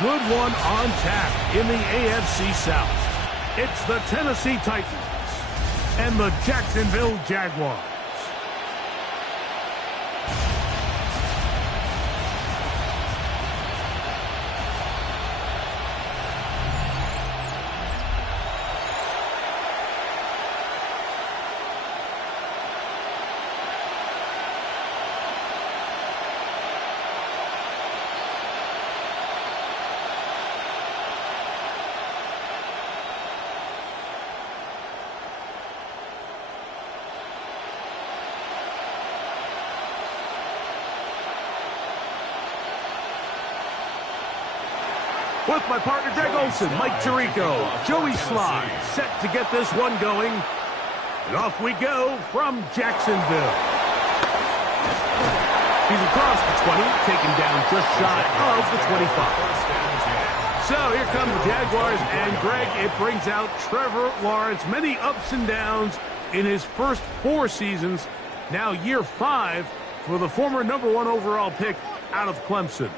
good one on tap in the AFC South. It's the Tennessee Titans and the Jacksonville Jaguars. With my partner, Greg Olson, Mike Tirico, Joey Sly, set to get this one going. And off we go from Jacksonville. He's across the 20, taken down just shy of the 25. So here come the Jaguars, and Greg, it brings out Trevor Lawrence. Many ups and downs in his first 4 seasons. Now year 5 for the former #1 overall pick out of Clemson.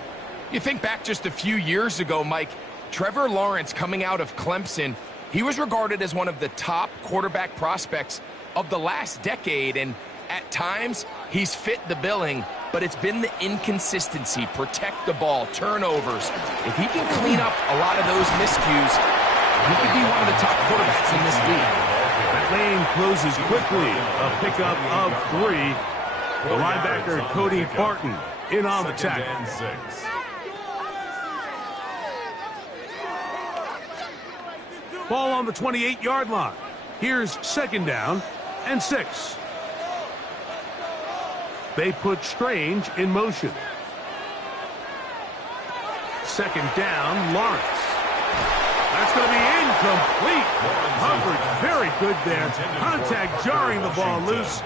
You think back just a few years ago, Mike, Trevor Lawrence coming out of Clemson, he was regarded as one of the top quarterback prospects of the last decade, and at times he's fit the billing, but it's been the inconsistency, protect the ball, turnovers. If he can clean up a lot of those miscues, he could be one of the top quarterbacks in this league. That lane closes quickly, a pickup of 3. The linebacker Cody Barton in on the tackle. Ball on the 28-yard line. Here's 2nd down and 6. They put Strange in motion. 2nd down, Lawrence. That's going to be incomplete. Coverage very good there. Contact jarring the ball loose.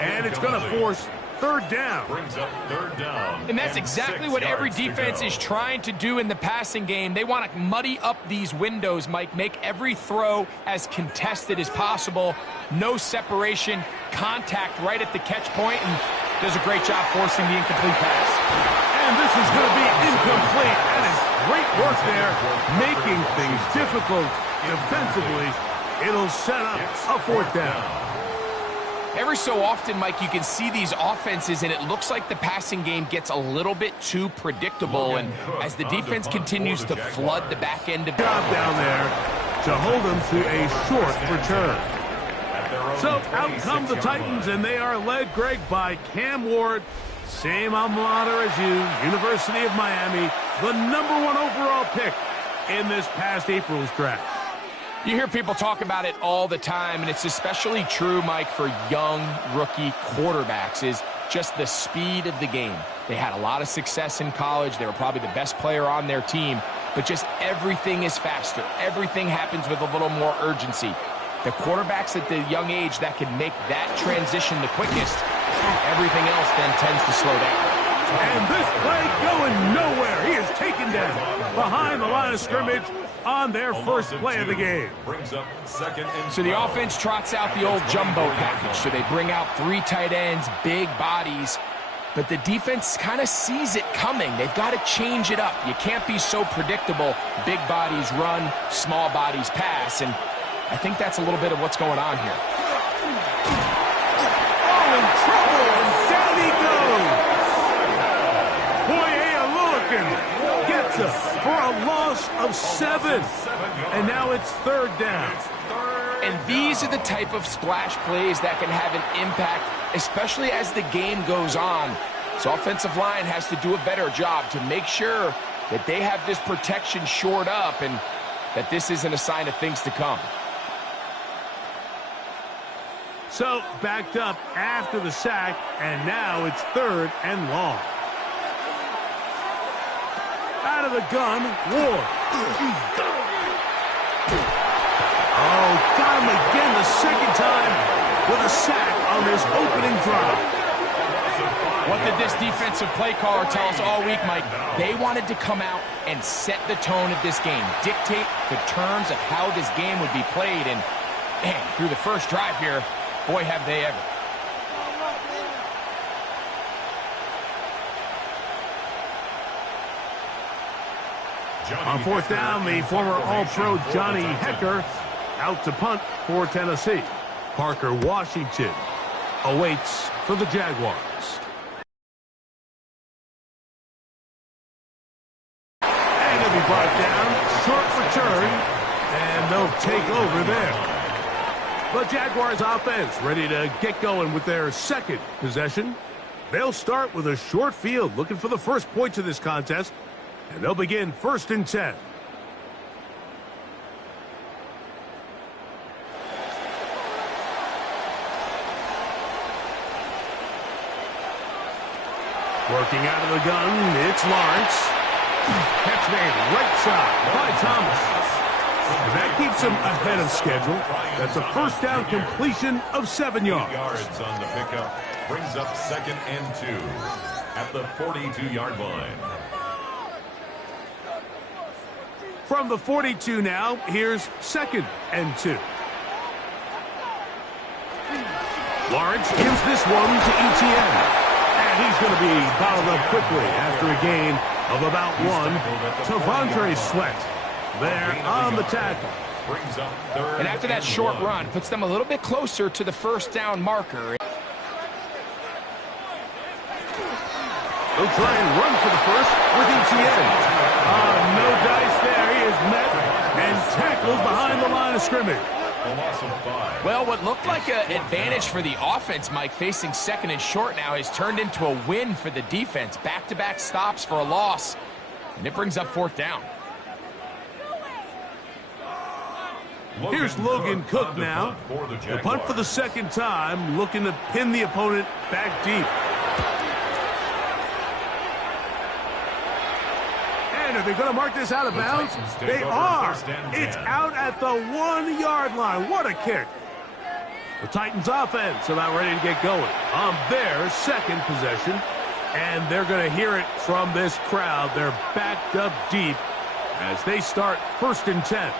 And it's going to force 3rd down. Brings up 3rd down. And that's exactly what every defense is trying to do in the passing game. They want to muddy up these windows, Mike, make every throw as contested as possible. No separation, contact right at the catch point, and does a great job forcing the incomplete pass. And this is going to be incomplete. That is great work there, making things difficult defensively. It'll set up a 4th down. Every so often, Mike, you can see these offenses, and it looks like the passing game gets a little bit too predictable. And as the defense continues to flood the back end of the job down there to hold them to a short return. So out come the Titans, and they are led, Greg, by Cam Ward. Same alma mater as you, University of Miami, the #1 overall pick in this past April's draft. You hear people talk about it all the time, and it's especially true, Mike, for young rookie quarterbacks, is just the speed of the game. They had a lot of success in college. They were probably the best player on their team, but just everything is faster. Everything happens with a little more urgency. The quarterbacks at the young age that can make that transition the quickest, everything else then tends to slow down. And this play going nowhere. He is taken down behind the line of scrimmage on their first play of the game. Brings up 2nd and So the offense trots out the old jumbo package. So they bring out 3 tight ends, big bodies, but the defense kind of sees it coming. They've got to change it up. You can't be so predictable. Big bodies run, small bodies pass, and I think that's a little bit of what's going on here. Oh, in trouble, and down he goes. Boye gets him for a loss of 7. And now it's 3rd down. And these are the type of splash plays that can have an impact, especially as the game goes on. So offensive line has to do a better job to make sure that they have this protection shored up and that this isn't a sign of things to come. So backed up after the sack, and now it's 3rd and long. Out of the gun, Ward. Oh, got him again the 2nd time with a sack on this opening drive. What did this defensive play caller tell us all week, Mike? They wanted to come out and set the tone of this game, dictate the terms of how this game would be played, and man, through the first drive here, boy, have they ever. On fourth down, the former All-Pro Johnny Hecker out to punt for Tennessee. Parker Washington awaits for the Jaguars. And he'll be brought down, short return, and they'll take over there. The Jaguars offense ready to get going with their second possession. They'll start with a short field, looking for the first points of this contest, and they'll begin 1st and 10. Working out of the gun, it's Lawrence. Catch made right side by Thomas. And that keeps him ahead of schedule. That's a first down completion of 7 yards. On the pickup brings up 2nd and 2 at the 42-yard line. From the 42 now, here's 2nd and 2. Lawrence gives this one to ETN. And he's going to be bottled up quickly after a gain of about 1. Tavondre Sweat there on the tackle. And after that short run, puts them a little bit closer to the first down marker. They'll try and run for the first with ETN. No dice there. He is met and tackled behind the line of scrimmage. Well, what looked like an advantage for the offense, Mike, facing 2nd and short now, has turned into a win for the defense. Back-to-back stops for a loss, and it brings up 4th down. Here's Logan Cook now. The punt for the 2nd time, looking to pin the opponent back deep. And are they going to mark this out of bounds? They are. It's out at the 1-yard line. What a kick. The Titans offense about ready to get going on their 2nd possession. And they're going to hear it from this crowd. They're backed up deep as they start 1st and 10.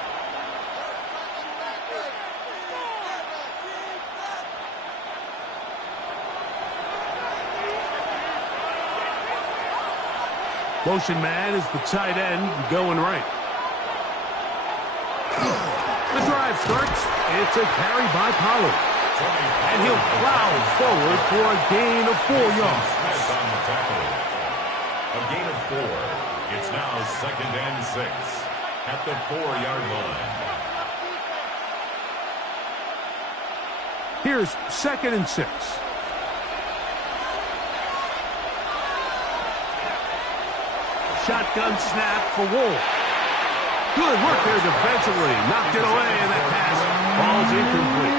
Motion man is the tight end going right. The drive starts. It's a carry by Pollard. And he'll plow forward for a gain of 4 yards. A gain of 4. It's now 2nd and 6 at the 4-yard line. Here's 2nd and 6. Shotgun snap for Wolf. Good work there defensively. Knocked it away, and that pass falls incomplete.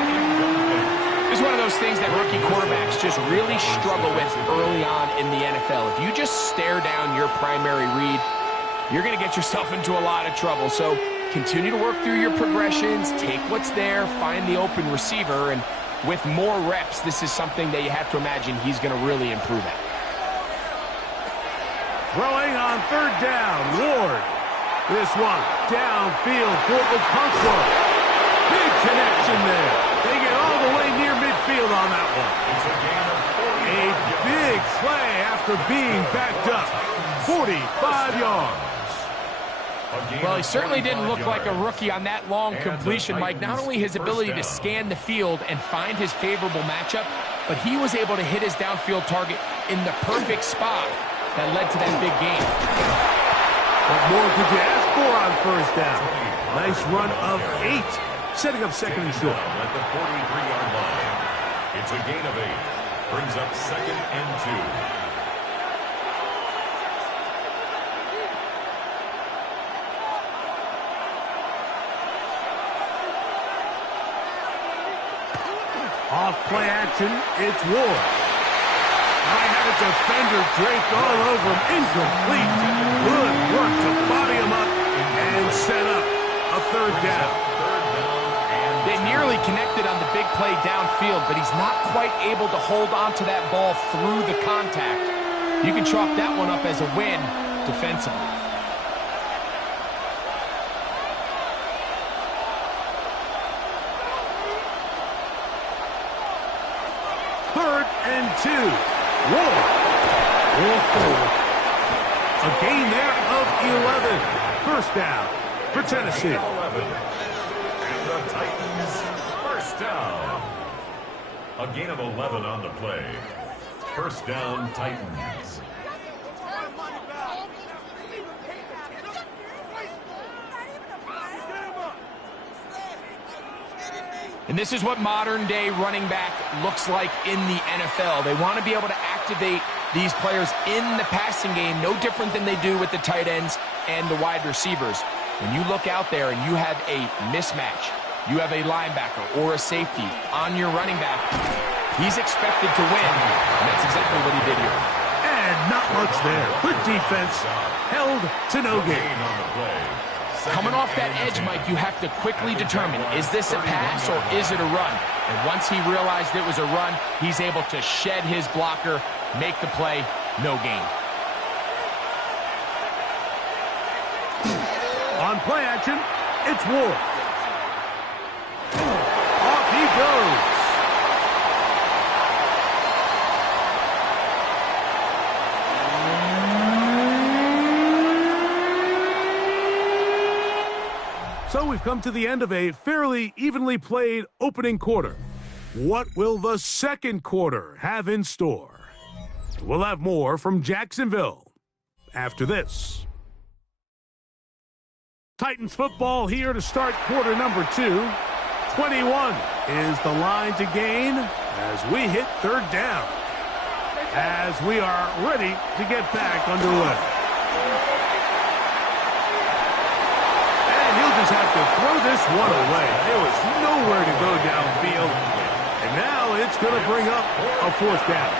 It's one of those things that rookie quarterbacks just really struggle with early on in the NFL. If you just stare down your primary read, you're going to get yourself into a lot of trouble. So continue to work through your progressions, take what's there, find the open receiver, and with more reps, this is something that you have to imagine he's going to really improve at. Throwing on 3rd down, Ward. This one downfield for Okonkwo. Big connection there. They get all the way near midfield on that one. A big play after being backed up. 45 yards. Well, he certainly didn't look like a rookie on that long completion, Mike. Not only his ability to scan the field and find his favorable matchup, but he was able to hit his downfield target in the perfect spot that led to that big gain. What more could you ask for on 1st down? Nice run of 8, setting up 2nd and short. At the 43-yard line, it's a gain of 8. Brings up 2nd and 2. Off play action, it's Ward. I had a defender draped all over him, incomplete. Good work to body him up and set up a 3rd down. They nearly connected on the big play downfield, but he's not quite able to hold on to that ball through the contact. You can chalk that one up as a win defensively. Third and 2. Ward. A gain there of 11. First down for Tennessee. 11. And the Titans, first down. A gain of 11 on the play. First down, Titans. And this is what modern-day running back looks like in the NFL. They want to be able to activate these players in the passing game, no different than they do with the tight ends and the wide receivers. When you look out there and you have a mismatch, you have a linebacker or a safety on your running back, he's expected to win, and that's exactly what he did here. And not much there. Good defense, held to no gain. On the play. Coming off that edge, Mike, you have to quickly determine, is this a pass or is it a run? And once he realized it was a run, he's able to shed his blocker, make the play, no gain. On play action, it's Ward. Off he goes. So we've come to the end of a fairly evenly played opening quarter. What will the second quarter have in store? We'll have more from Jacksonville after this. Titans football here to start quarter number 2. 21 is the line to gain as we hit third down. As we are ready to get back underway. He'll just have to throw this one away. There was nowhere to go downfield. And now it's going to bring up a fourth down.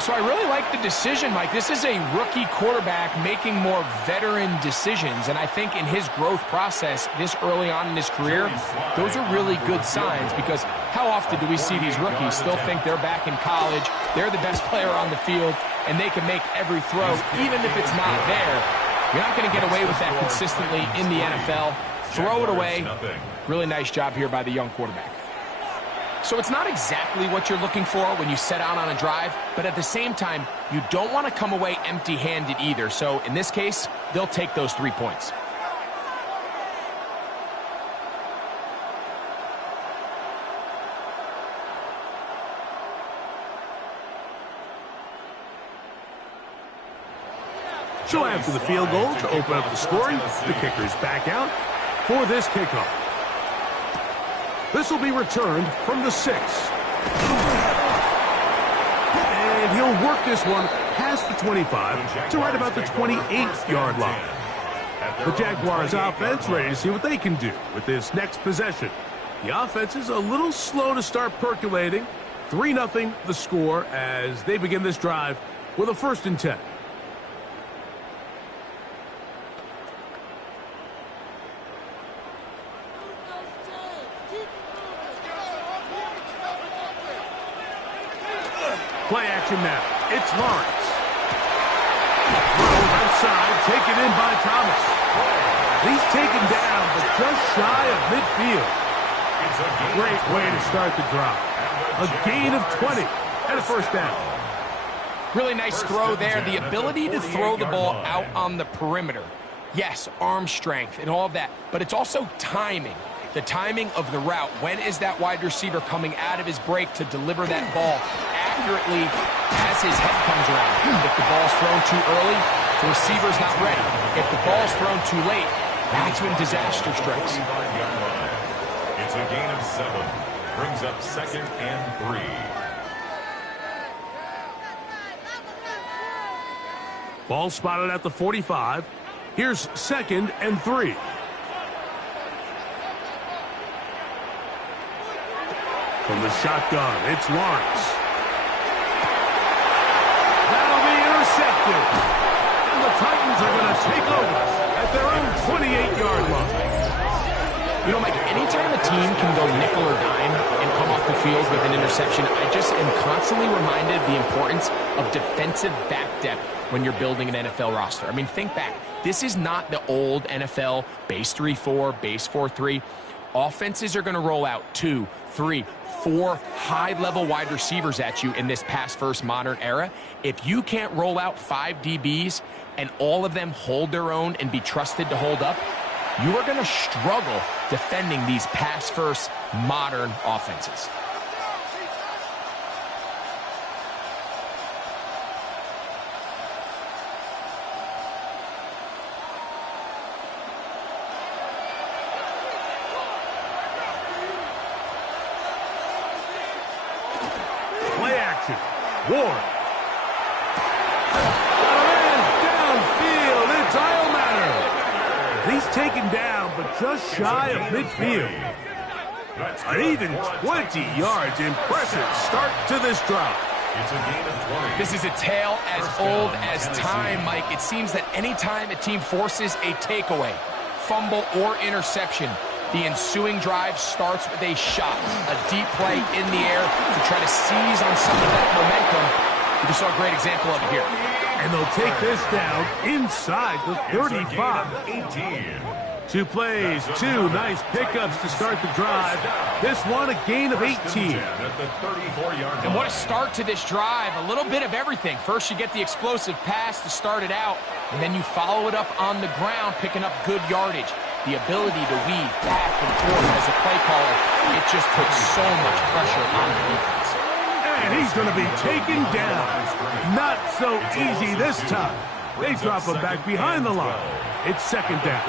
So I really like the decision, Mike. This is a rookie quarterback making more veteran decisions. And I think in his growth process this early on in his career, those are really good signs because how often do we see these rookies still think they're back in college, they're the best player on the field, and they can make every throw even if it's not there. You're not going to get away with that consistently in the NFL. Throw it away. Really nice job here by the young quarterback. So it's not exactly what you're looking for when you set out on a drive, but at the same time, you don't want to come away empty-handed either. So in this case, they'll take those 3 points. So after the field goal to open up the scoring, the kicker's back out for this kickoff. This will be returned from the 6. And he'll work this one past the 25 to right about the 28-yard line. The Jaguars offense ready to see what they can do with this next possession. The offense is a little slow to start percolating. 3-0 the score as they begin this drive with a 1st and 10. Play action now. It's Lawrence. Throw outside, taken in by Thomas. He's taken down, but just shy of midfield. Great way to start the drive. A gain of 20 and a 1st down. Really nice throw there. The ability to throw the ball out on the perimeter. Yes, arm strength and all of that, but it's also timing. The timing of the route. When is that wide receiver coming out of his break to deliver that ball accurately as his head comes around? If the ball's thrown too early, the receiver's not ready. If the ball's thrown too late, that's when disaster strikes. It's a gain of 7. Brings up 2nd and 3. Ball spotted at the 45. Here's 2nd and 3. From the shotgun, it's Lawrence. That'll be intercepted. And the Titans are going to take over at their own 28-yard line. You know, Mike, anytime a team can go nickel or dime and come off the field with an interception, I just am constantly reminded of the importance of defensive back depth when you're building an NFL roster. I mean, think back. This is not the old NFL base 3-4, base 4-3. Offenses are going to roll out 2, 3, 4 high-level wide receivers at you in this pass-first modern era. If you can't roll out 5 DBs and all of them hold their own and be trusted to hold up, you are going to struggle defending these pass-first modern offenses. Ward. Downfield. It's aisle matter. He's taken down, but just shy of midfield. An even 20 yards. Impressive start to this drive. It's a gain of 20. This is a tale as old as time, Mike. It seems that any time a team forces a takeaway, fumble, or interception, the ensuing drive starts with a shot, a deep play in the air to try to seize on some of that momentum. We just saw a great example of it here. And they'll take this down inside the 35. 2 plays, 2 nice pickups to start the drive. This one, a gain of 18. And what a start to this drive. A little bit of everything. First, you get the explosive pass to start it out, and then you follow it up on the ground, picking up good yardage. The ability to weave back and forth as a play caller, it just puts so much pressure on the defense. And he's going to be taken down. Not so easy this time. They drop him back behind the line. It's second down.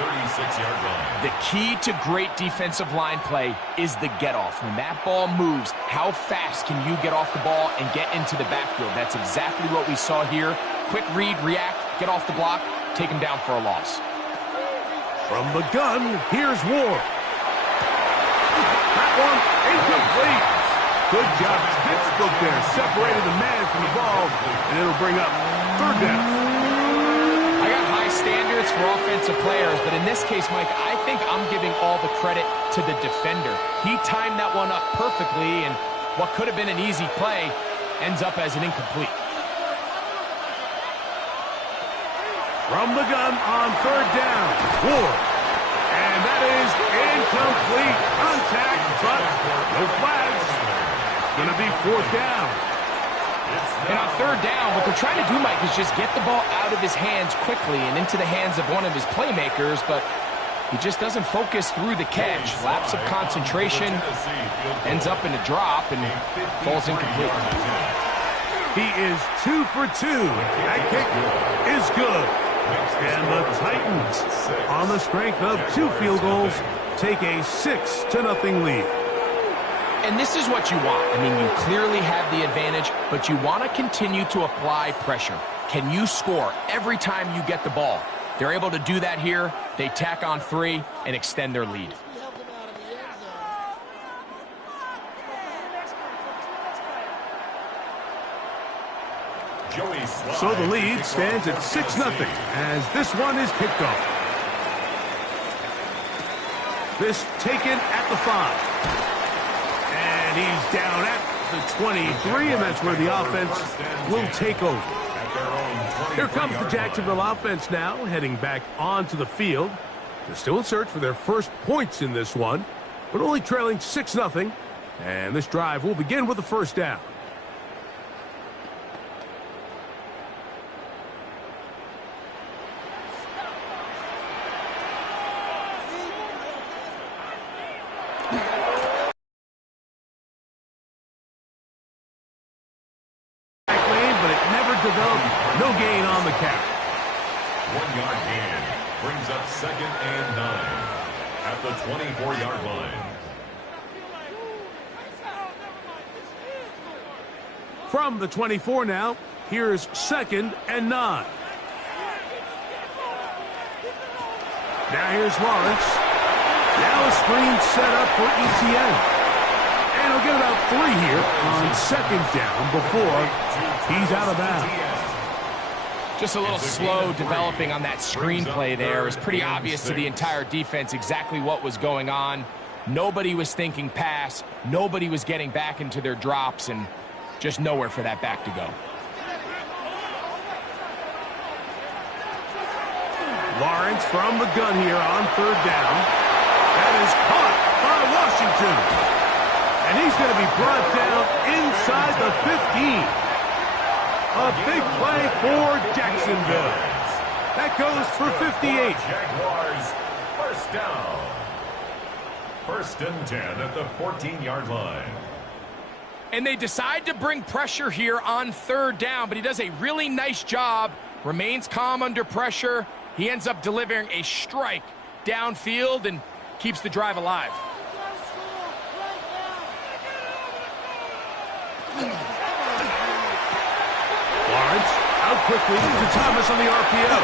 The key to great defensive line play is the get-off. When that ball moves, how fast can you get off the ball and get into the backfield? That's exactly what we saw here. Quick read, react, get off the block, take him down for a loss. From the gun, here's Ward. That one incomplete. Good job. Pittsburgh there separated the man from the ball, and it'll bring up third down. I got high standards for offensive players, but in this case, Mike, I think I'm giving all the credit to the defender. He timed that one up perfectly, and what could have been an easy play ends up as an incomplete. From the gun on third down, Ward. And that is incomplete. Contact, but no flags. It's going to be fourth down. And on third down, what they're trying to do, Mike, is just get the ball out of his hands quickly and into the hands of one of his playmakers, but he just doesn't focus through the catch. Lapse of concentration, ends up in a drop, and falls incomplete. He is 2 for 2. That kick is good. And the Titans, on the strength of 2 field goals, take a 6-0 lead. And this is what you want. I mean, you clearly have the advantage, but you want to continue to apply pressure. Can you score every time you get the ball? They're able to do that here. They tack on 3 and extend their lead. So the lead stands at 6-0 as this one is kicked off. This taken at the 5. And he's down at the 23, and that's where the offense will take over. Here comes the Jacksonville offense now, heading back onto the field. They're still in search for their first points in this one, but only trailing 6-0. And this drive will begin with a first down. No gain on the count. 1-yard gain brings up 2nd and 9 at the 24-yard line. From the 24 now, here's 2nd and 9. Now here's Lawrence. Now a screen set up for ETN. And he'll get about 3 here on 2nd down before he's out of bounds. Just a little slow developing on that screenplay there. It was pretty obvious to the entire defense exactly what was going on. Nobody was thinking pass. Nobody was getting back into their drops, and just nowhere for that back to go. Lawrence from the gun here on 3rd down. That is caught by Washington. And he's going to be brought down inside the 15. A big play for Jacksonville. That goes for 58. Jaguars, first down. First and 10 at the 14-yard line. And they decide to bring pressure here on third down, but he does a really nice job, remains calm under pressure. He ends up delivering a strike downfield and keeps the drive alive. Lawrence out quickly to Thomas on the RPO.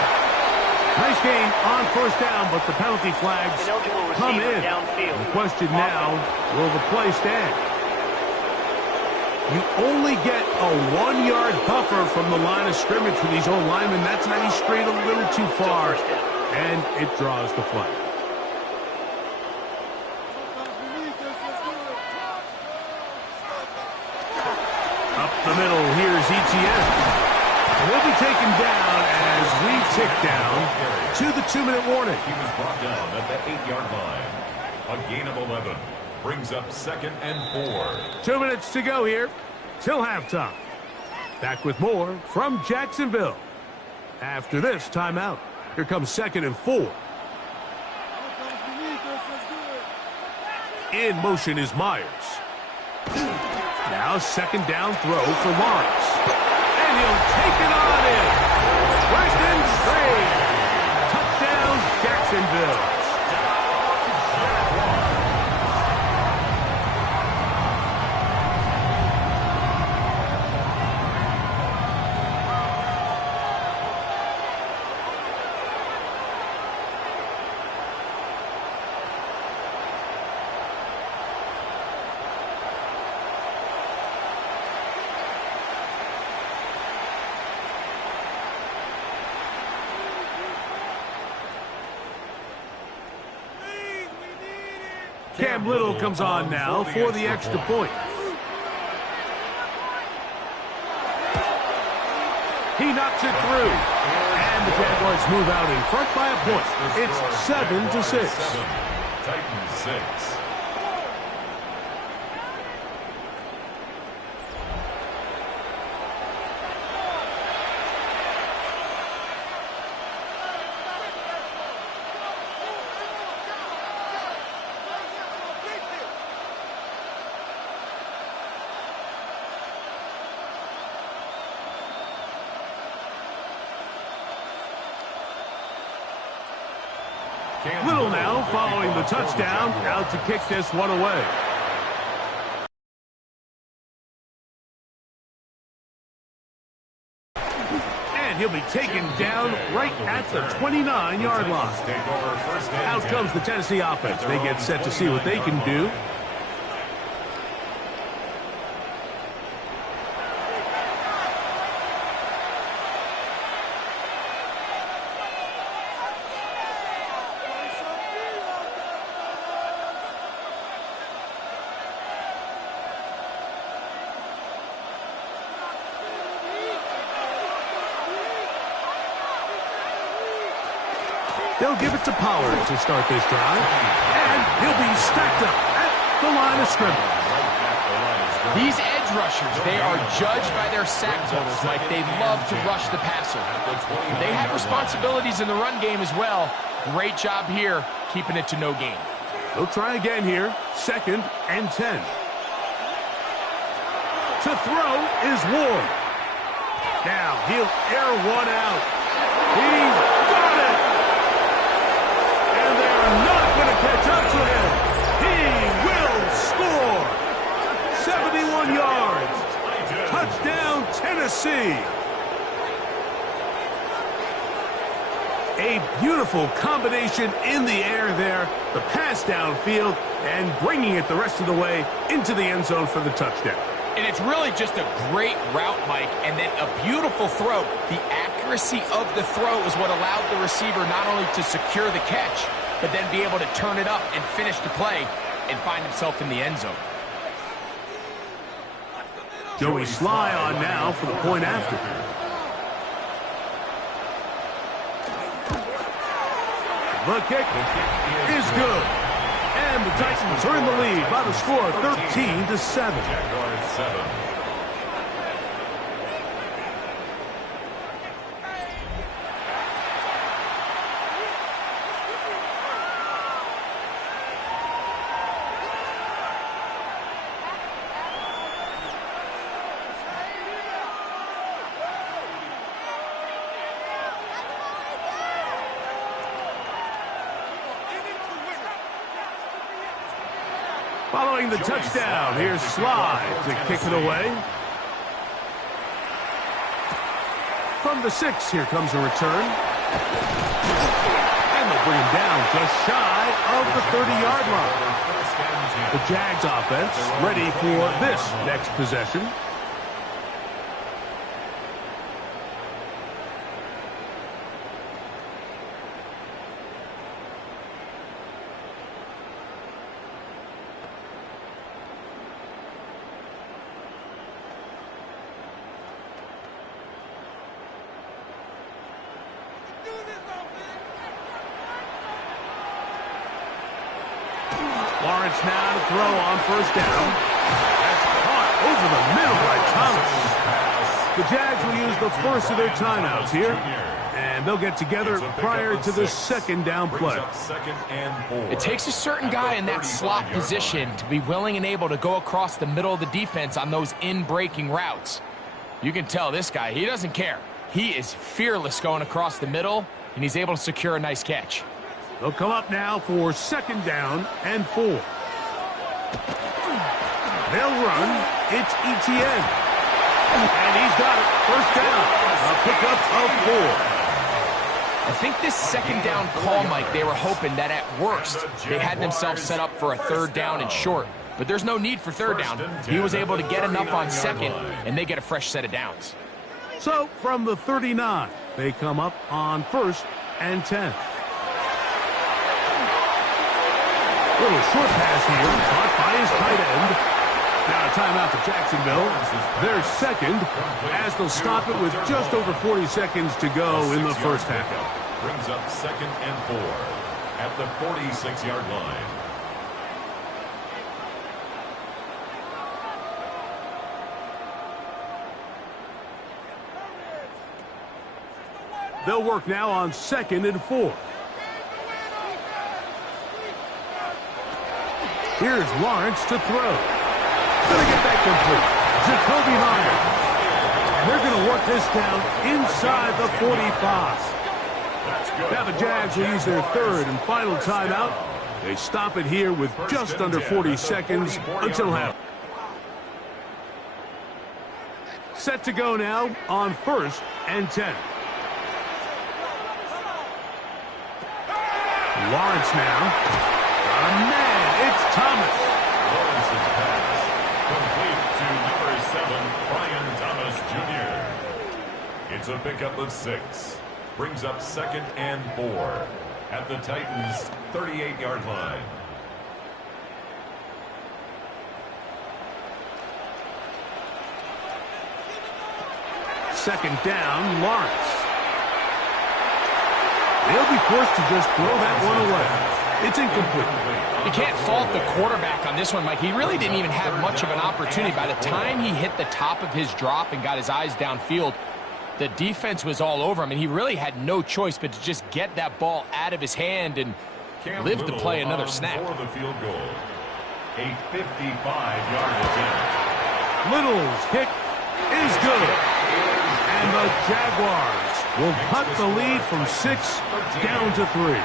Nice gain on first down, but the penalty flags come in. The question now, will the play stand? You only get a 1-yard buffer from the line of scrimmage for these old linemen. That's how he strayed a little too far, and it draws the flag. Up the middle, here's ETN. He'll be taken down as we tick down to the 2-minute warning. He was brought down at the 8-yard line. A gain of 11 brings up 2nd and 4. 2 minutes to go here till halftime. Back with more from Jacksonville. After this timeout, here comes 2nd and 4. In motion is Myers. Now 2nd down throw for Lawrence. And he'll take it on in. First and 3. Touchdown, Jacksonville. Cam Little comes on now for the extra point. He knocks it through. And the Jaguars move out in front by a point. It's 7-6. Titans 6. Little now following the touchdown, out to kick this one away. And he'll be taken down right at the 29-yard line. Out comes the Tennessee offense. They get set to see what they can do. They'll give it to Pollard to start this drive. And he'll be stacked up at the line of scrimmage. These edge rushers, they are judged by their sack totals. Like, they love to rush the passer. They have responsibilities in the run game as well. Great job here, keeping it to no gain. They'll try again here. 2nd and 10. To throw is Ward. Now he'll air one out. He's got it. And they're not going to catch up to him. He will score. 71 yards. Touchdown, Tennessee. A beautiful combination in the air there. The pass downfield and bringing it the rest of the way into the end zone for the touchdown. And it's really just a great route, Mike, and then a beautiful throw. The accuracy of the throw is what allowed the receiver not only to secure the catch, but then be able to turn it up and finish the play and find himself in the end zone. Joey Sly on now for the point after. The kick is good. And the Titans are in the lead by the score 13-7. Jaguars 7. Following the touchdown, here's Slide to kick it away. From the 6, here comes a return. And they'll bring him down just shy of the 30-yard line. The Jags offense ready for this next possession. Lawrence now to throw on first down. That's caught over the middle by Thomas. The Jags will use the first of their timeouts here, and they'll get together prior to the second down play. It takes a certain guy in that slot position to be willing and able to go across the middle of the defense on those in-breaking routes. You can tell this guy, he doesn't care. He is fearless going across the middle, and he's able to secure a nice catch. They'll come up now for second down and 4. They'll run. It's Etienne. And he's got it. First down. A pickup of 4. I think this second down call, Mike, they were hoping that at worst they had themselves set up for a third down and short. But there's no need for third down. He was able to get enough on second, and they get a fresh set of downs. So from the 39, they come up on first and 10. Little short pass here, caught by his tight end. Now a timeout for Jacksonville. Their second, as they'll stop it with just over 40 seconds to go in the first half. Brings up second and 4 at the 46-yard line. They'll work now on second and 4. Here's Lawrence to throw. Going to get that complete. Jacoby Myers. And they're going to work this down inside the 45. Now the Jags will use their third and final timeout. They stop it here with just under 40 seconds until half. Set to go now on first and 10. Lawrence now. Man, it's Thomas. Lawrence's pass complete to number 7, Brian Thomas Jr. It's a pickup of 6. Brings up second and 4 at the Titans' 38-yard line. Second down, Lawrence. They'll be forced to just throw that one away. It's incomplete. You can't fault the quarterback on this one, Mike. He really didn't even have much of an opportunity. By the time he hit the top of his drop and got his eyes downfield, the defense was all over him, and he really had no choice but to just get that ball out of his hand and live to play another snap. For the field goal, a 55-yard attempt. Little's kick is good. And the Jaguars will cut the lead from 6 down to 3.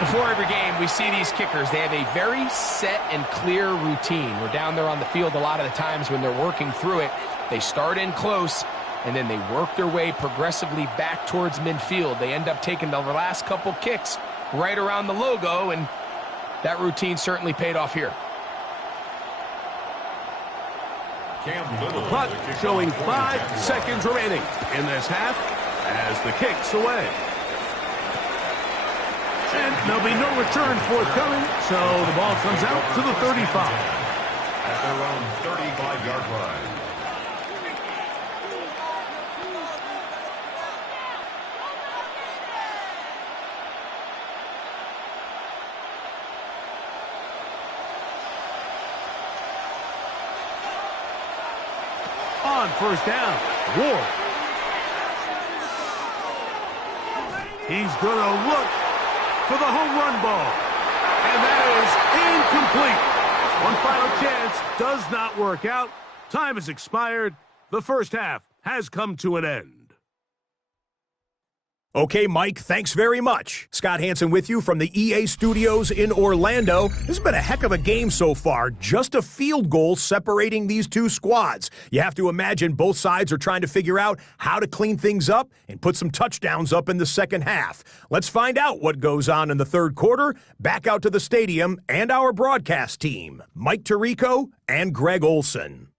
Before every game, we see these kickers. They have a very set and clear routine. We're down there on the field a lot of the times when they're working through it. They start in close, and then they work their way progressively back towards midfield. They end up taking the last couple kicks right around the logo, and that routine certainly paid off here. The clock showing 5 seconds remaining in this half as the kick's away. And there'll be no return forthcoming, so the ball comes out to the 35. At their own 35-yard line. on first down. Ward. He's going to look for the home run ball. And that is incomplete. One final chance does not work out. Time has expired. The first half has come to an end. Okay, Mike, thanks very much. Scott Hansen with you from the EA Studios in Orlando. This has been a heck of a game so far. Just a field goal separating these two squads. You have to imagine both sides are trying to figure out how to clean things up and put some touchdowns up in the second half. Let's find out what goes on in the third quarter. Back out to the stadium and our broadcast team, Mike Tirico and Greg Olson.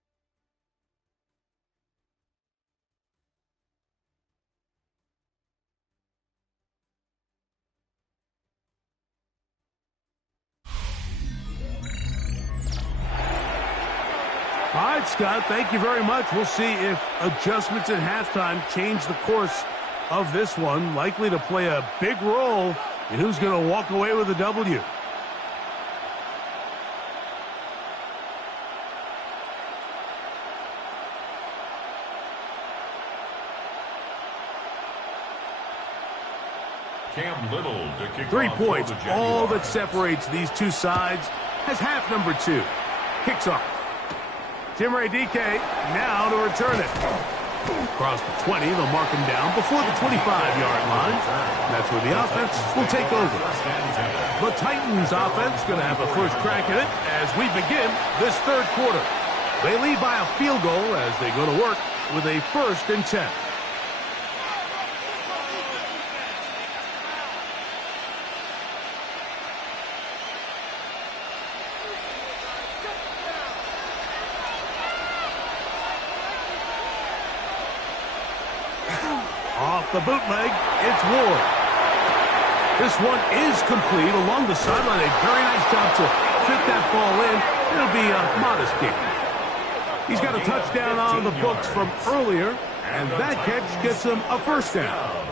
All right, Scott, thank you very much. We'll see if adjustments at halftime change the course of this one. Likely to play a big role in who's going to walk away with a W. Cam Little to kick 3 off points, for the all Jaguars. that separates these two sides, as half number 2 kicks off. Jim Ray DK now to return it. Across the 20, they'll mark him down before the 25-yard line. That's where the offense will take over. The Titans offense going to have a first crack at it as we begin this third quarter. They lead by a field goal as they go to work with a 1st and 10. Off the bootleg, it's Ward. This one is complete along the sideline. A very nice job to fit that ball in. It'll be a modest gain. He's got a touchdown on the books from earlier, and that catch gets him a 1st down.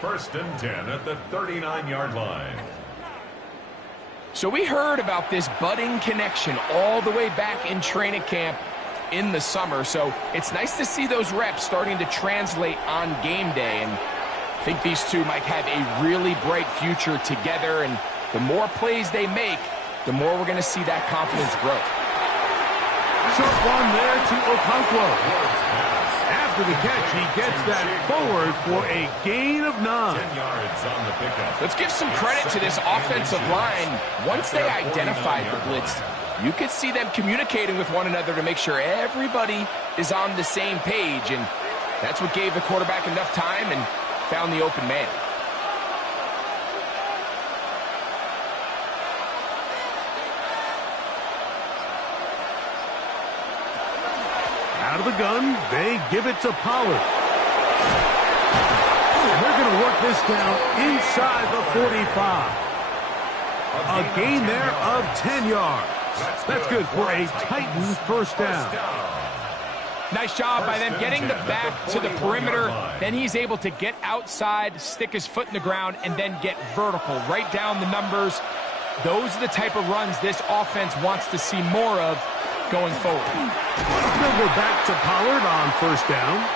1st and 10 at the 39-yard line. So we heard about this budding connection all the way back in training camp in the summer, so it's nice to see those reps starting to translate on game day, and I think these two might have a really bright future together, and the more plays they make, the more we're going to see that confidence grow. Short one there to Okonkwo. After the catch, he gets that forward for a gain of 9. 10 yards on the pickup. Let's give some credit to this offensive line. Once they identified the blitz, you could see them communicating with one another to make sure everybody is on the same page, and that's what gave the quarterback enough time and found the open man. Out of the gun, they give it to Pollard. And they're going to work this down inside the 45. A gain there of 10 yards. That's good for a Titans 1st down. Nice job by them getting the back to the perimeter. Then he's able to get outside, stick his foot in the ground, and then get vertical. Right down the numbers. Those are the type of runs this offense wants to see more of going forward. They'll go back to Pollard on 1st down.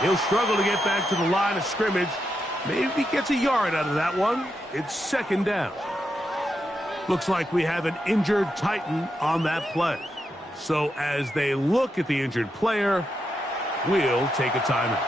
He'll struggle to get back to the line of scrimmage. Maybe he gets a yard out of that one. It's 2nd down. Looks like we have an injured Titan on that play. So as they look at the injured player, we'll take a timeout.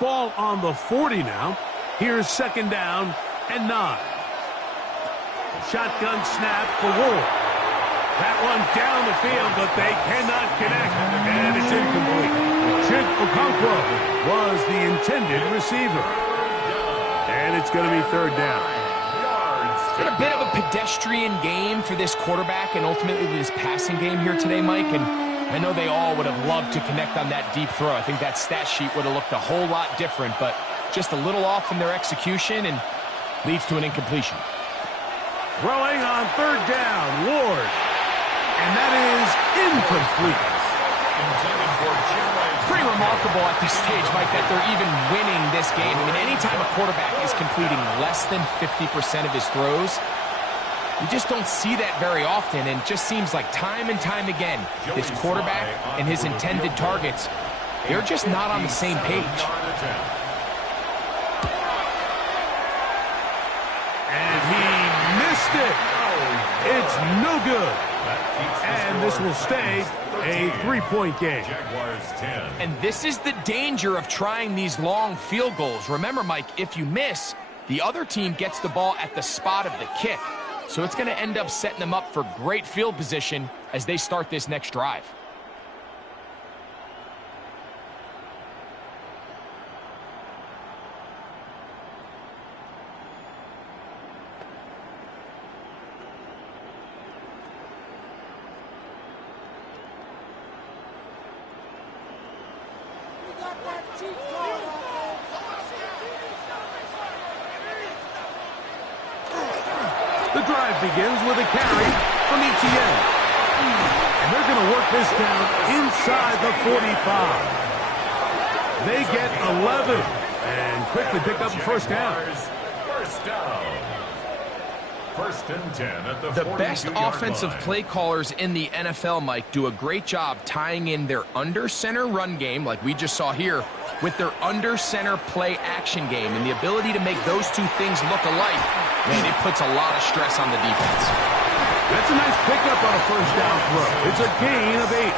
Ball on the 40 now. Here's 2nd down and 9. Shotgun snap for Ward. That one down the field, but they cannot connect, and it's incomplete. Chig Okonkwo was the intended receiver. And it's going to be 3rd down. It's been a bit of a pedestrian game for this quarterback and ultimately this passing game here today, Mike, and I know they all would have loved to connect on that deep throw. I think that stat sheet would have looked a whole lot different, but just a little off in their execution and leads to an incompletion. Throwing on 3rd down, Ward. And that is incomplete. It's pretty remarkable at this stage, Mike, that they're even winning this game. I mean, anytime a quarterback is completing less than 50% of his throws, you just don't see that very often, and it just seems like time and time again, this quarterback and his intended targets, they're just not on the same page. And he missed it. It's no good. And this will stay a 3-point game. And this is the danger of trying these long field goals. Remember, Mike, if you miss, the other team gets the ball at the spot of the kick. So it's going to end up setting them up for great field position as they start this next drive. The drive begins with a carry from Etienne. And they're going to work this down inside the 45. They get 11 and quickly pick up the first down. First down. First and 10 at the 42-yard line. The best offensive play callers in the NFL, Mike, do a great job tying in their under-center run game, like we just saw here, with their under-center play action game. And the ability to make those two things look alike, man, it puts a lot of stress on the defense. That's a nice pickup on a first down throw. It's a gain of 8.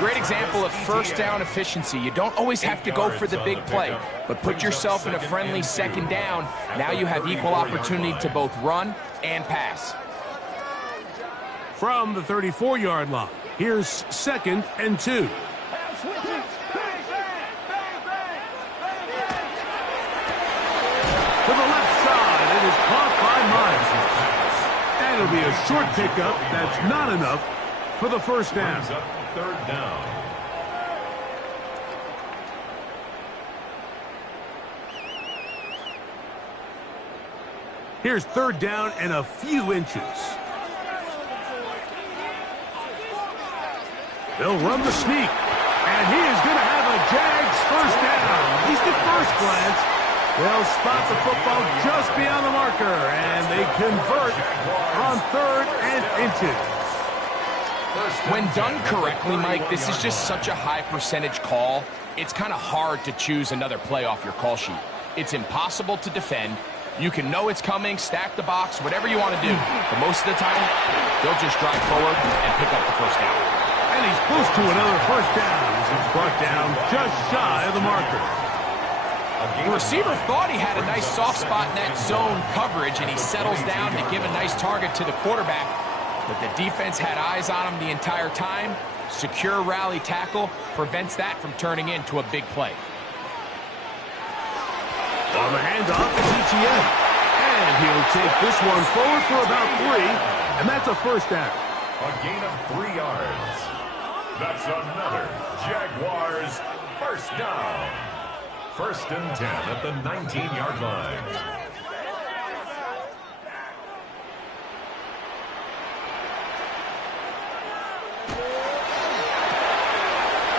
Great example of first down efficiency. You don't always have to go for the big play, but put yourself in a friendly second down. Now you have equal opportunity to both run and pass. From the 34-yard line, here's 2nd and 2. To the left side, it is caught by Miles. And it'll be a short pickup. That's not enough for the first down. Brings up third down. Here's third down and a few inches. They'll run the sneak. And he is going to have a Jags first down. At least at first glance. They'll spot the football just beyond the marker. And they convert on 3rd and inches. When done correctly, Mike, this is just such a high percentage call. It's kind of hard to choose another play off your call sheet. It's impossible to defend. You can know it's coming, stack the box, whatever you want to do. But most of the time, they'll just drive forward and pick up the first down. And he's close to another first down as he's brought down just shy of the marker. The receiver thought he had a nice soft spot in that zone coverage, and he settles down to give a nice target to the quarterback. But the defense had eyes on him the entire time. Secure rally tackle prevents that from turning into a big play. On the handoff is Etienne. And he'll take this one forward for about 3. And that's a first down. A gain of 3 yards. That's another Jaguars first down. First and 10 at the 19-yard line.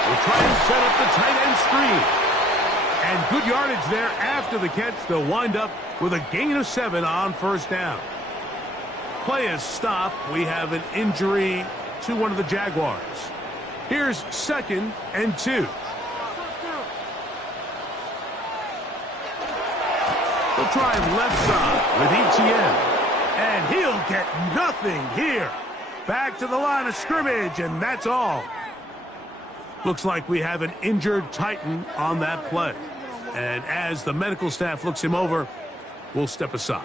We'll try and set up the tight end screen. And good yardage there after the catch. They'll wind up with a gain of 7 on first down. Play is stopped. We have an injury to one of the Jaguars. Here's 2nd and 2. They'll try left side with Etienne. And he'll get nothing here. Back to the line of scrimmage, and that's all. Looks like we have an injured Titan on that play. And as the medical staff looks him over, we'll step aside.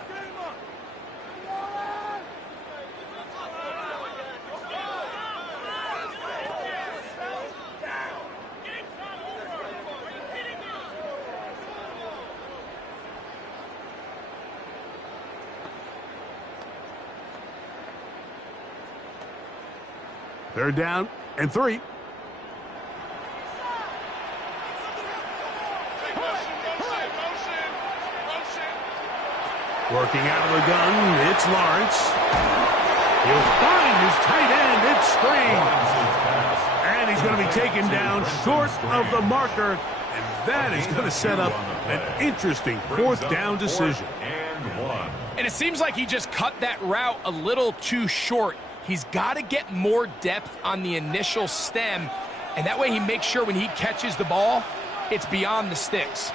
Third down and 3. Working out of the gun, it's Lawrence. He'll find his tight end. It's Strange. And he's going to be taken down short of the marker. And that is going to set up an interesting fourth down decision. And it seems like he just cut that route a little too short. He's got to get more depth on the initial stem, and that way he makes sure when he catches the ball, it's beyond the sticks.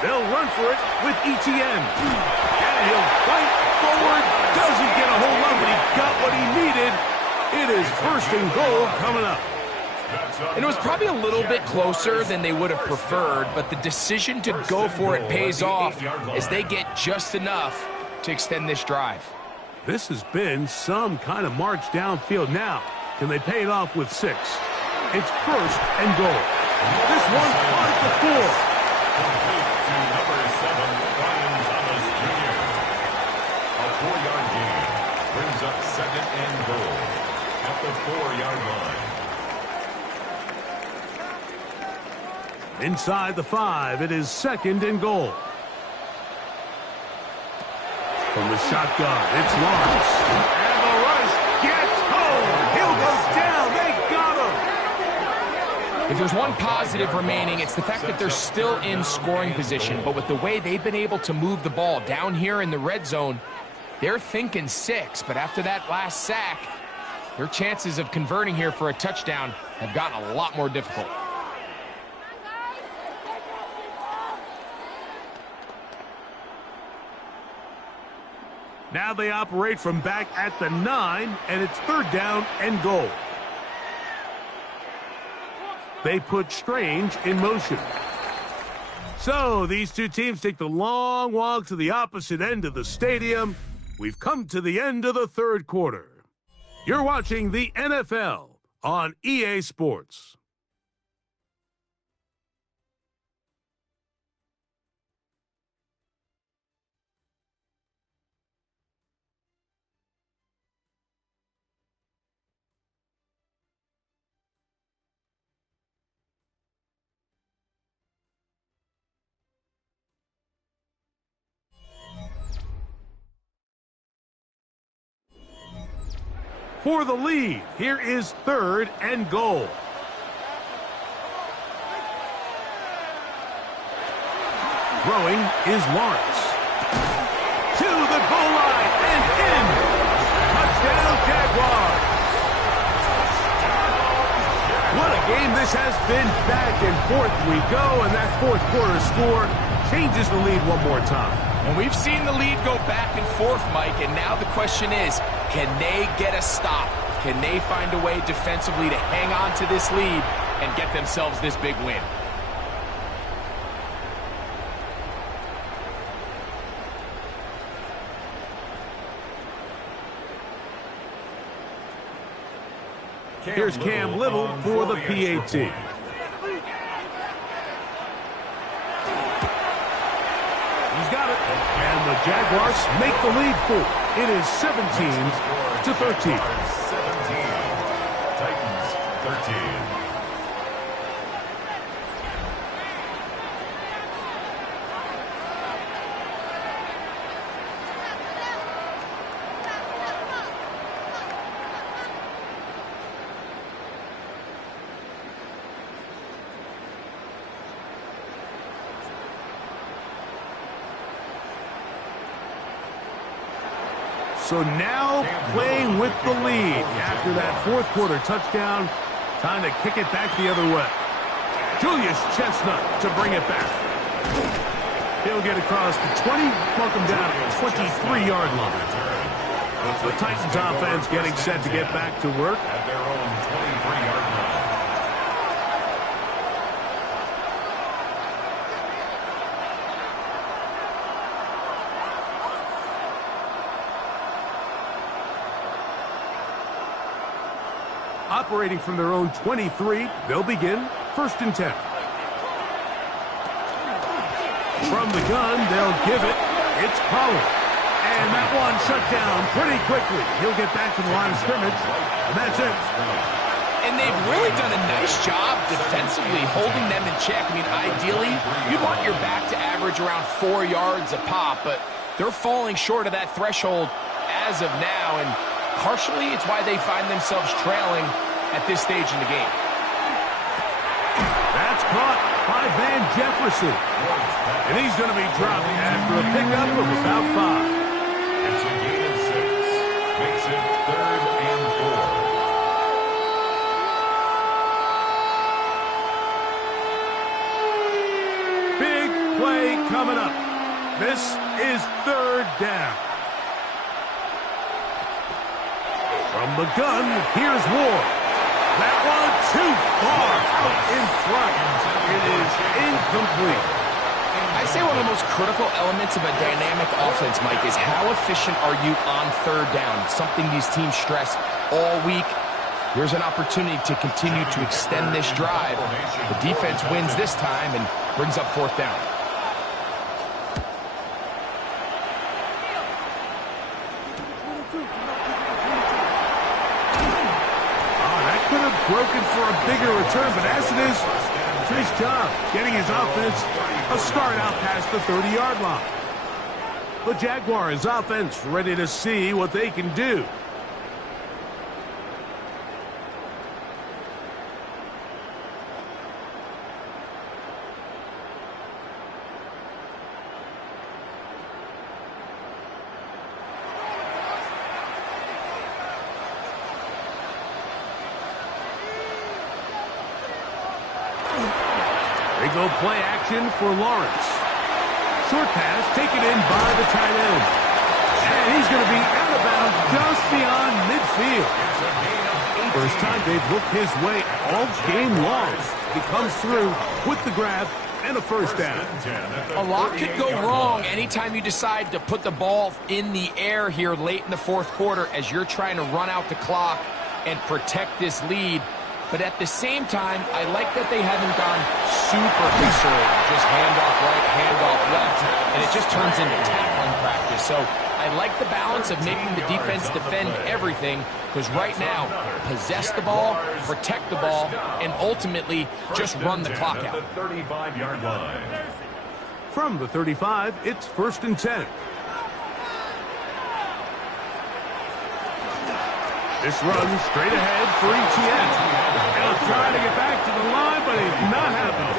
They'll run for it with ETN. And he'll fight forward. Doesn't get a whole lot, but he got what he needed. It is first and goal coming up. And it was probably a little bit closer than they would have preferred, but the decision to go for it pays off as they get just enough to extend this drive. This has been some kind of march downfield. Now, can they pay it off with 6? It's first and goal. This one on at the 4. Number 7, Brian Thomas Jr. A 4-yard gain brings up second and goal at the 4-yard line. Inside the 5, it is second and goal. From the shotgun, it's Lawrence. And the rush gets home. He'll go down. They got him. If there's one positive remaining, it's the fact that they're still in scoring position. But with the way they've been able to move the ball down here in the red zone, they're thinking 6. But after that last sack, their chances of converting here for a touchdown have gotten a lot more difficult. Now they operate from back at the 9, and it's third down and goal. They put Strange in motion. So these two teams take the long walk to the opposite end of the stadium. We've come to the end of the third quarter. You're watching the NFL on EA Sports. For the lead, here is third and goal. Throwing is Lawrence. To the goal line and in. Touchdown, Jaguars. What a game this has been. Back and forth we go, and that fourth quarter score changes the lead one more time. And we've seen the lead go back and forth, Mike, and now the question is, can they get a stop? Can they find a way defensively to hang on to this lead and get themselves this big win? Here's Cam Little for the PAT. And the Jaguars make the lead 4. It is 17-13. 17. Titans 13. So now playing with the lead after that fourth quarter touchdown. Time to kick it back the other way. Julius Chestnut to bring it back. He'll get across the 20, mark him down at the 23-yard line. The Titans offense getting set to get back to work. At their own 23-yard line. Operating from their own 23, they'll begin first and 10. From the gun, they'll give it. It's Pollard. And that one shut down pretty quickly. He'll get back to the line of scrimmage, and that's it. And they've really done a nice job defensively holding them in check. I mean, ideally, you'd want your back to average around 4 yards a pop, but they're falling short of that threshold as as of now, and partially it's why they find themselves trailing at this stage in the game. That's caught by Van Jefferson. And he's going to be dropped after a pickup of about 5. It's a gain of 6. Makes it 3rd and 4. Big play coming up. This is 3rd down. From the gun, here's Ward. That one too far out in front. It is incomplete. I say one of the most critical elements of a dynamic offense, Mike, is how efficient are you on 3rd down? It's something these teams stress all week. Here's an opportunity to continue to extend this drive. The defense wins this time and brings up 4th down. Broken for a bigger return, but as it is, nice job getting his offense a start out past the 30-yard line. The Jaguars offense ready to see what they can do. They go play action for Lawrence. Short pass taken in by the tight end. And he's going to be out of bounds just beyond midfield. First time they've looked his way all game long. He comes through with the grab and a 1st down. A lot could go wrong anytime you decide to put the ball in the air here late in the 4th quarter as you're trying to run out the clock and protect this lead. But at the same time, I like that they haven't gone super conservative. Just handoff right, handoff left, and it just turns into tackling practice. So I like the balance of making the defense defend everything, because right now, possess the ball, protect the ball, and ultimately just run the clock out. From the 35, it's 1st and 10. This runs straight ahead for ETN. He'll try to get back to the line, but he's not happening.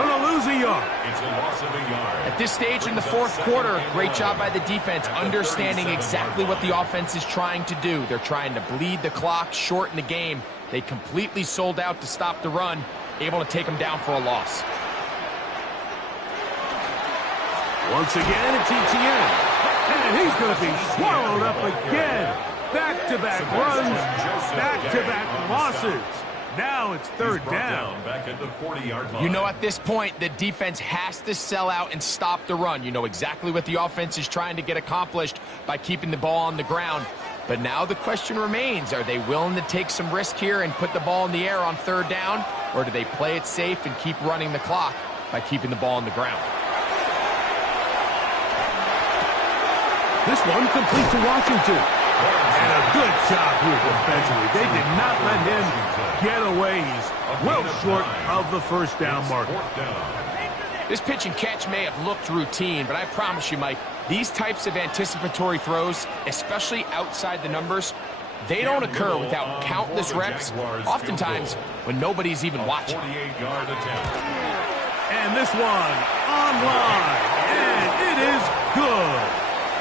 Gonna lose a yard. It's a loss of a yard. At this stage in the 4th quarter, great job by the defense, understanding exactly what the offense is trying to do. They're trying to bleed the clock, shorten the game. They completely sold out to stop the run, able to take them down for a loss. Once again, it's ETN. And he's going to be swallowed up again. Back-to-back runs, back-to-back losses. Now it's 3rd down. Back at the 40-yard line. You know, at this point, the defense has to sell out and stop the run. You know exactly what the offense is trying to get accomplished by keeping the ball on the ground. But now the question remains, are they willing to take some risk here and put the ball in the air on 3rd down? Or do they play it safe and keep running the clock by keeping the ball on the ground? This one complete to Washington. And a good job here defensively. They did not let him get away. He's well short of the 1st down marker. This pitch and catch may have looked routine, but I promise you, Mike, these types of anticipatory throws, especially outside the numbers, they don't occur without countless reps, oftentimes when nobody's even watching. And this one online, and it is good.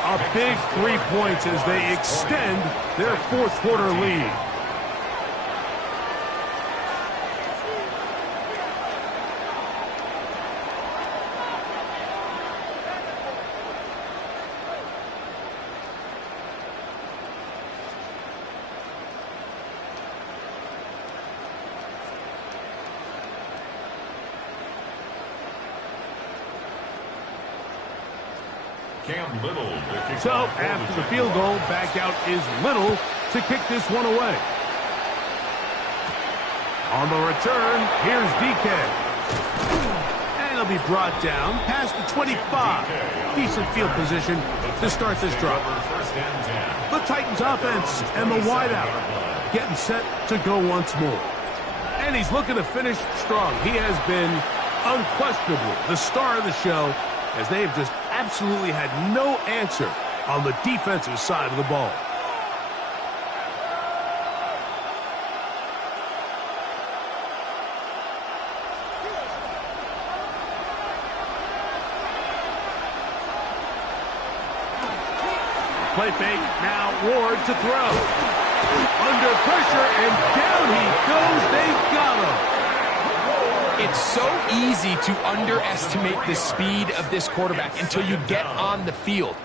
A big 3 points as they extend their 4th quarter lead. So, after the field goal, back out is Little to kick this one away. On the return, here's DK. And he'll be brought down past the 25. Decent field position to start this drive. The Titans offense and the wideout getting set to go once more. And he's looking to finish strong. He has been unquestionably the star of the show, as they have just absolutely had no answer on the defensive side of the ball. Play fake. Now Ward to throw. Under pressure, and down he goes. They got him. It's so easy to underestimate the speed of this quarterback until you get on the field.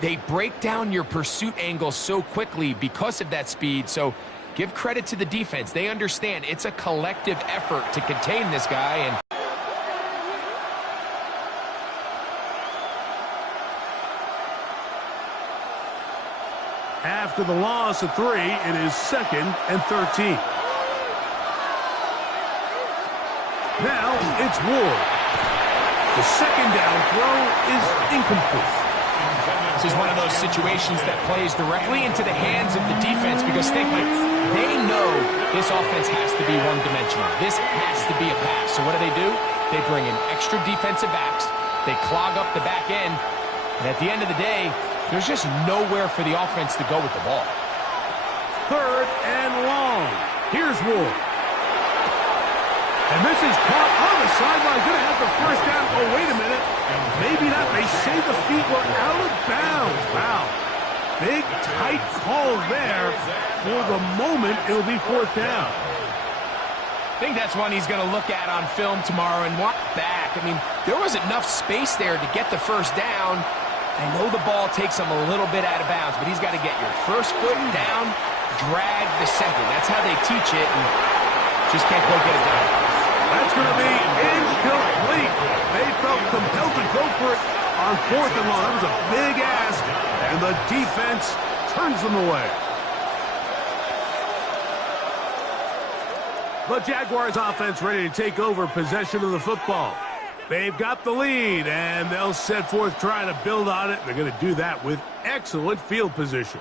They break down your pursuit angle so quickly because of that speed. So give credit to the defense. They understand it's a collective effort to contain this guy. And after the loss of 3, it is 2nd and 13. Now it's Ward. The second down throw is incomplete. this is one of those situations that plays directly into the hands of the defense because think, Mike, they know this offense has to be one-dimensional. This has to be a pass. So what do? They bring in extra defensive backs. They clog up the back end. And at the end of the day, there's just nowhere for the offense to go with the ball. 3rd and long. Here's Ward. And this is caught on the sideline. Going to have the first down. Oh, wait a minute. Maybe not. They say the feet were out of bounds. Wow. Big, tight call there. For the moment, it'll be 4th down. I think that's one he's going to look at on film tomorrow and walk back. I mean, there was enough space there to get the first down. I know the ball takes him a little bit out of bounds, but he's got to get your first foot down, drag the second. That's how they teach it, and just can't quite get it done. That's going to be incomplete. They felt compelled to go for it on 4th and long. That was a big ask, and the defense turns them away. The Jaguars offense ready to take over possession of the football. They've got the lead, and they'll set forth trying to build on it. They're going to do that with excellent field position.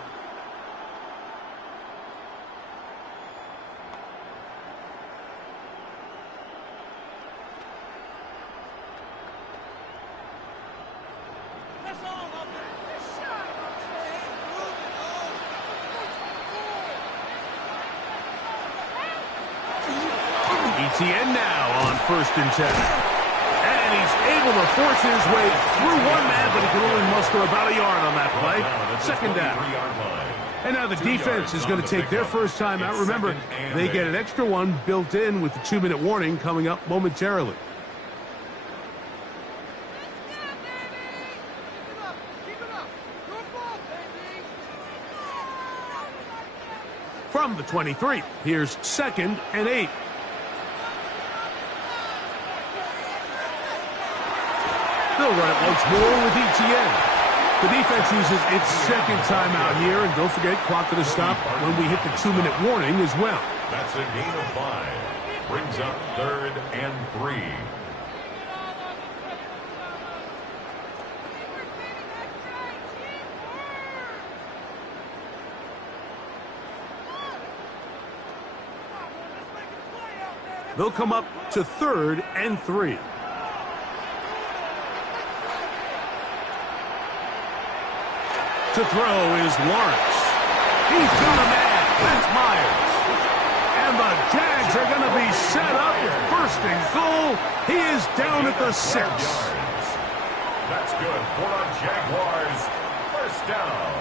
ETN now on 1st and 10. And he's able to force his way through one man, but he can only muster about a yard on that play. 2nd down. And now the defense is going to take their first time out. Remember, they get an extra one built in with the 2-minute warning coming up momentarily. From the 23, here's 2nd and 8. They'll run it once more with ETN. The defense uses its 2nd timeout here, and don't forget, clock to the stop when we hit the 2-minute warning as well. That's a gain of 5. Brings up 3rd and 3. They'll come up to 3rd and 3. To throw is Lawrence. He's got a man. That's Myers. And the Jags are going to be set up with 1st and goal. He is down at the 6. That's good for our Jaguars. 1st down.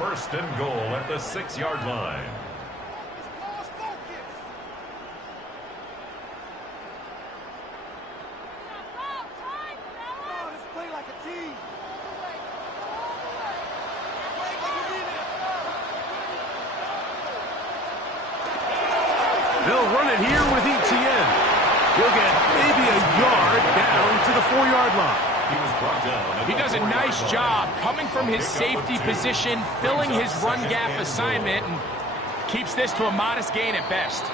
1st and goal at the 6-yard line. They'll run it here with ETN. He'll get maybe a yard down to the 4-yard line. He was brought down. He does a nice job coming from his safety position, filling his run gap assignment, and keeps this to a modest gain at best.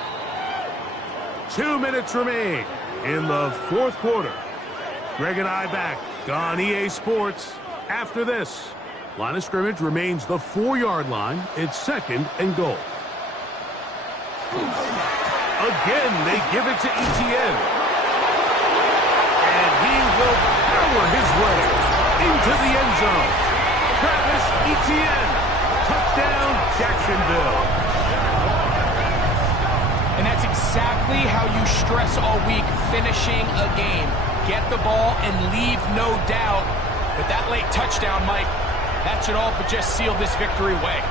2 minutes remain in the 4th quarter. Greg and I back on EA Sports. After this, line of scrimmage remains the 4-yard line. It's 2nd and goal. Again, they give it to ETN. And he will power his way into the end zone. Travis Etienne. Touchdown, Jacksonville. And that's exactly how you stress all week, finishing a game. Get the ball and leave no doubt. But that late touchdown, Mike, That should all but just seal this victory away.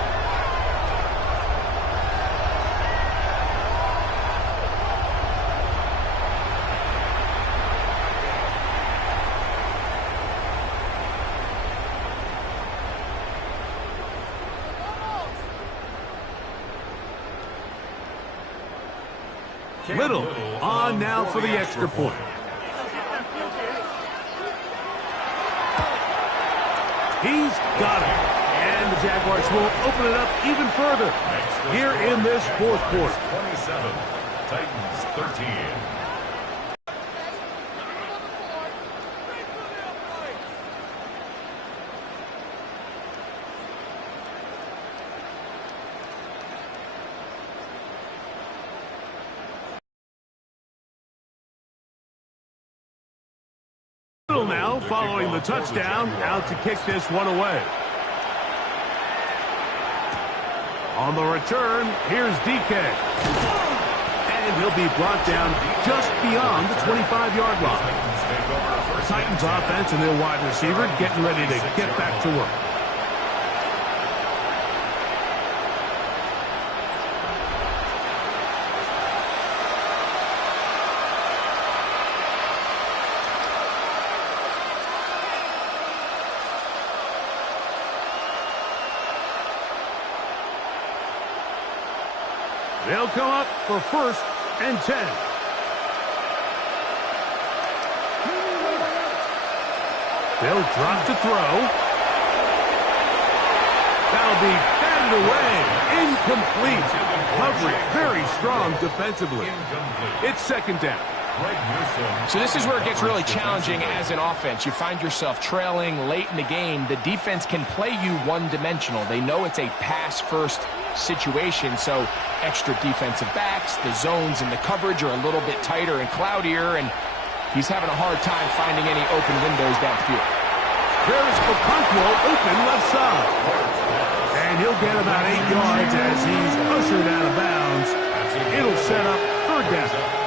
Little on now for the extra point. He's got it. And the Jaguars will open it up even further here in this fourth quarter. 27, Titans 13. Now following the touchdown, out to kick this one away. On the return, here's DK. And he'll be brought down just beyond the 25-yard line. The Titans offense and their wide receiver getting ready to get back to work. They'll come up for 1st and 10. They'll drop to throw. That'll be batted away. Incomplete. Coverage very strong defensively. It's 2nd down. So this is where it gets really challenging as an offense. You find yourself trailing late in the game. The defense can play you one-dimensional. They know it's a pass-first situation, so extra defensive backs, the zones and the coverage are a little bit tighter and cloudier, and he's having a hard time finding any open windows downfield. There's Okonkwo open left side. And he'll get about 8 yards as he's ushered out of bounds. It'll set up 3rd down.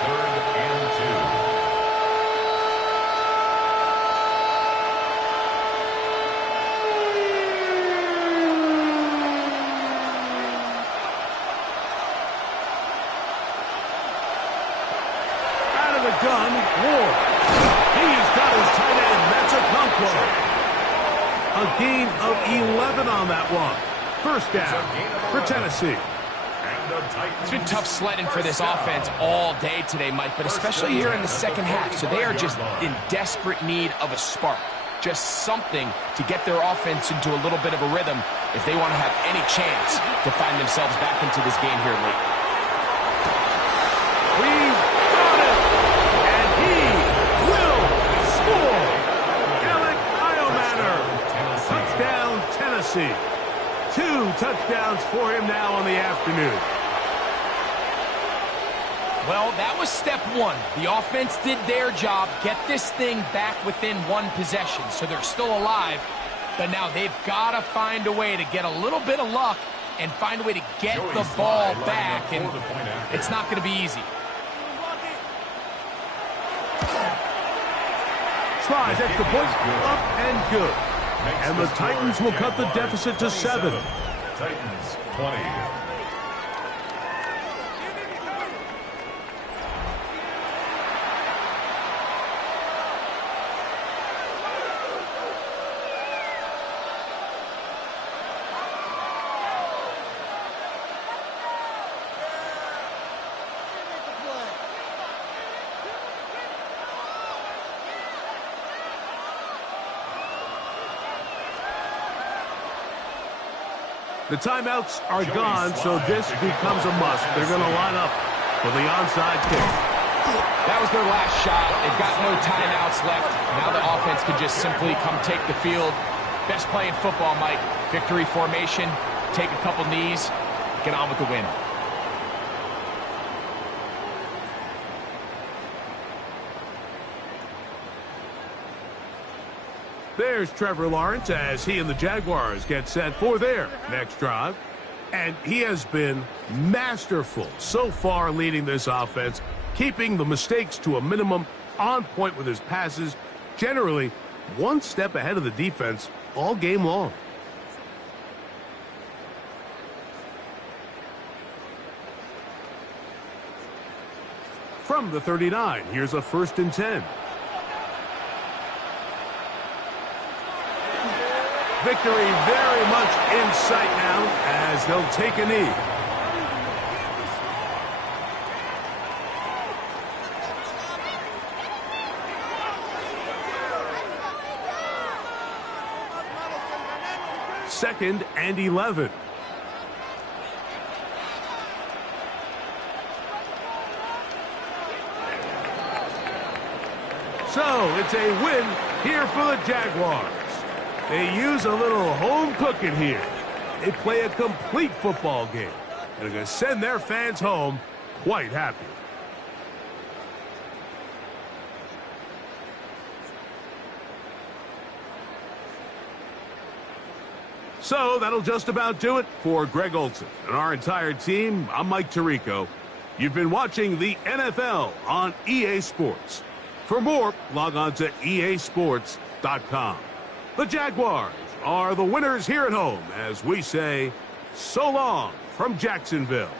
Gun, Ward. He's got his tight end. That's Okonkwo. A gain of 11 on that one. 1st down for Tennessee. It's been tough sledding for this offense all day today, Mike, but especially here in the second half. So they are just in desperate need of a spark. Just something to get their offense into a little bit of a rhythm if they want to have any chance to find themselves back into this game here late. Tennessee. 2 touchdowns for him now on the afternoon. Well, that was step 1. The offense did their job, get this thing back within 1 possession, so they're still alive. But now they've got to find a way to get a little bit of luck and find a way to get the ball back, and it's not going to be easy. Tries extra point, up and good. And the Titans will cut the deficit to 7. Titans 20. The timeouts are gone, so this becomes a must. They're going to line up for the onside kick. That was their last shot. They've got no timeouts left. Now the offense can just simply come take the field. Best play in football, Mike. Victory formation, take a couple knees, get on with the win. There's Trevor Lawrence as he and the Jaguars get set for their next drive. And he has been masterful so far leading this offense, keeping the mistakes to a minimum, on point with his passes, generally one step ahead of the defense all game long. from the 39. Here's a 1st and 10. Victory very much in sight now as they'll take a knee. Second and 11. So it's a win here for the Jaguars. They use a little home cooking here. They play a complete football game. And they're going to send their fans home quite happy. So that'll just about do it for Greg Olson and our entire team. I'm Mike Tirico. You've been watching the NFL on EA Sports. For more, log on to easports.com. The Jaguars are the winners here at home as we say so long from Jacksonville.